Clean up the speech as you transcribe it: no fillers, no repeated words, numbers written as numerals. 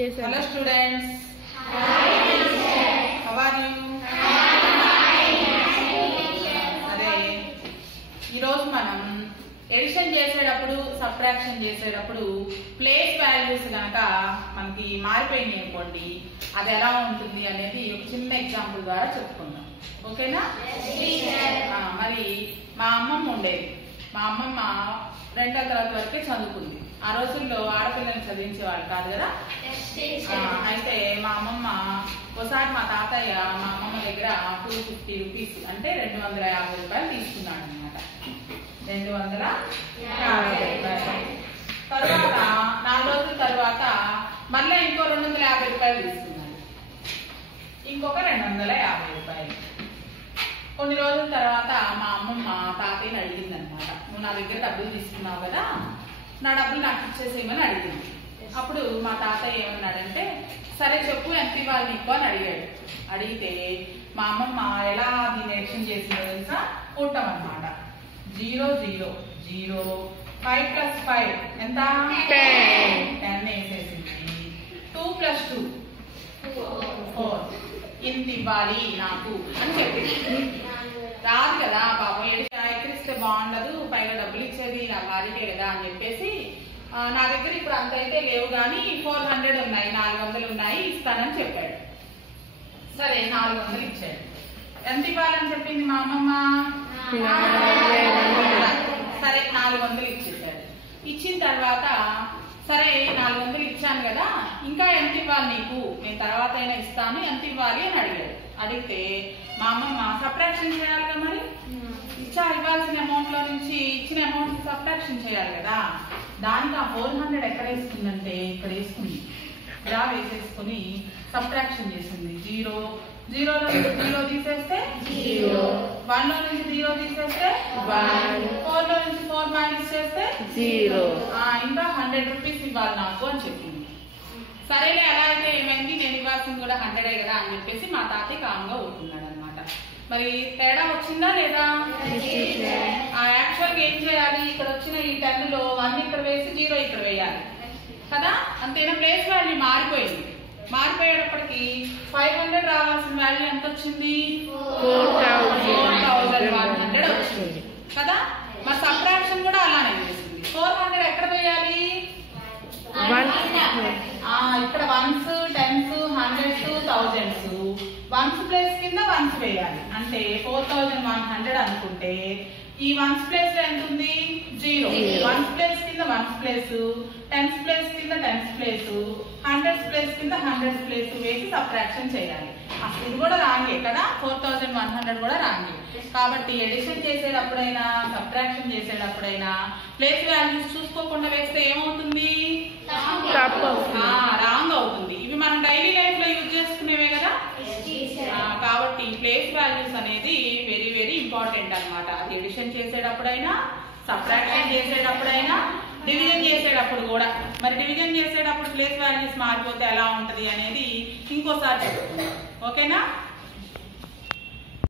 Hello students. How are you? సరే ఈరోజు మనం ఎడిషన్ చేసేటప్పుడు సబ్ట్రాక్షన్ చేసేటప్పుడు ప్లేస్ వాల్యూస్ కనుక మనకి మారిపోయినాయి అనుకోండి అది ఎలా ఉంటుంది అనేది ఒక చిన్న ఎగ్జాంపుల్ ద్వారా చెప్పుకుందాం. ఓకేనా? మరి మా అమ్మమ్మ ఉండేది. మా అమ్మమ్మ 2వ తరగతి వరకే చదువుకుంది. ఆ రోజుల్లో ఆడపిల్లల్ని చదివించేవాళ్ళు కాదు కదా. అయితే మా అమ్మమ్మ ఒకసారి మా తాతయ్య మా అమ్మమ్మ దగ్గర 250 రూపీస్ అంటే 250 రూపాయలు తీసుకున్నాడు అనమాట. 250 రూపాయలు. తర్వాత 4 రోజుల తర్వాత మళ్ళీ ఇంకో 250 రూపాయలు తీసుకున్నాడు. ఇంకొక 250 రూపాయలు. కొన్ని రోజుల తర్వాత మా అమ్మమ్మ తాతయ్యని అడిగింది అనమాట, నువ్వు నా దగ్గర డబ్బులు తీసుకున్నావు కదా, నా డబ్బులు నాకు ఇచ్చేసేయమని అడిగింది. అప్పుడు మా తాతయ్య ఏమన్నాడంటే, సరే చెప్పు ఎంత ఇవ్వాలి నీకు అని అడిగాడు. అడిగితే మా అమ్మమ్మ ఎలా దీన్ని ఎడిషన్ చేసిందో తెలుసా? కూటం అనమాట. 0 0 0 5 + 5 ఎంత? 10 వేసేసింది. 2 + 2 4 ఇంత ఇవ్వాలి నాకు అని చెప్పింది. రాదు కదా పాపం, ఎక్కిరిస్తే బాగుండదు, పైగా డబ్బులు ఇచ్చేది నా భార్యకే కదా అని చెప్పేసి, నా దగ్గర ఇప్పుడు అంత అయితే లేవు కానీ 400 ఉన్నాయి, 400 ఉన్నాయి, ఇస్తానని చెప్పాడు. సరే 400 ఇచ్చాడు. ఎంత ఇవ్వాలని చెప్పింది మా అమ్మమ్మ? సరే 400 ఇచ్చేసాడు. ఇచ్చిన తర్వాత సరే 400 ఇచ్చాను కదా, ఇంకా ఎంత ఇవ్వాలి నీకు, నేను తర్వాత అయినా ఇస్తాను, ఎంత ఇవ్వాలి అని అడిగాడు. అడిగితే మా అమ్మమ్మ సబ్ట్రాక్షన్ చేయాలి కదా, మరి ఇవ్వాల్సిన అమౌంట్ లో నుంచి ఇచ్చిన అమౌంట్ సబ్ట్రాక్షన్ చేయాలి కదా. దానికి ఆ 400 ఎక్కడ వేసుకుందంటే ఇక్కడ వేసుకుంది. ఇలా వేసేసుకుని సబ్ట్రాక్షన్ చేసింది. 0 0 లో నుంచి 0 తీసేస్తే 0, 1 లో నుంచి 0 తీసేస్తే 1, 4 లో నుంచి 4 మైనస్ చేస్తే 0, ఇంకా 100 రూపీస్ ఇవ్వాలి నాకు అని చెప్పింది. సరేలే అలా అయితే ఏమైంది, నేను ఇవ్వాల్సింది కూడా 100 కదా అని చెప్పేసి మా తాతయ్య కామ్గా ఊరుకున్నాడు అనమాట. మరి తేడా వచ్చిందా లేదా? యాక్చువల్ గా ఏం చేయాలి, ఇక్కడ వచ్చిన ఈ 10 లో 1 ఇక్కడ వేసి 0 ఇక్కడ వేయాలి కదా. అంతేనా? ప్లేస్ వాల్యూ మారిపోయింది. మారిపోయేటప్పటికి 500 రావాల్సిన వాల్యూ ఎంత వచ్చింది? 4100 వచ్చింది కదా. మరి సబ్ట్రాక్షన్ కూడా అలానే చేసింది. 400 ఎక్కడ వేయాలి? ఇక్కడ 1s 10s 100s 1000s. 1s place కింద 1s వేయాలి. అంటే 4100 అనుకుంటే ఈ 1s ప్లేస్ లో ఎంత ఉంది? 0. 1s ప్లేస్ కింద 1s ప్లేస్, 10s ప్లేస్ కింద 10s ప్లేస్, 100s ప్లేస్ కింద 100s ప్లేస్ వేసి సబ్ట్రాక్షన్ చేయాలి. అసలు ఇది కూడా రాంగే కదా, 4100 కూడా రాంగే. కాబట్టి ఎడిషన్ చేసేటప్పుడైనా సబ్ట్రాక్షన్ చేసేటప్పుడైనా ప్లేస్ వాల్యూస్ చూసుకోకుండా వేస్తే ఏమవుతుంది? రాంగ్ అవుతుంది. ఇవి మనం డైలీ లైఫ్ లో యూజ్ చేసుకునేవే కదా. కాబట్టి ప్లేస్ వాల్యూస్ అనేది వెరీ వెరీ ఇంపార్టెంట్ అనమాట. అది ఎడిషన్ చేసేటప్పుడైనా సబ్ట్రాక్షన్ చేసేటప్పుడైనా డివిజన్ చేసేటప్పుడు కూడా. మరి డివిజన్ చేసేటప్పుడు ప్లేస్ వాల్యూస్ మారిపోతే ఎలా ఉంటది అనేది ఇంకోసారి చెప్పుకుందాం. ఓకేనా?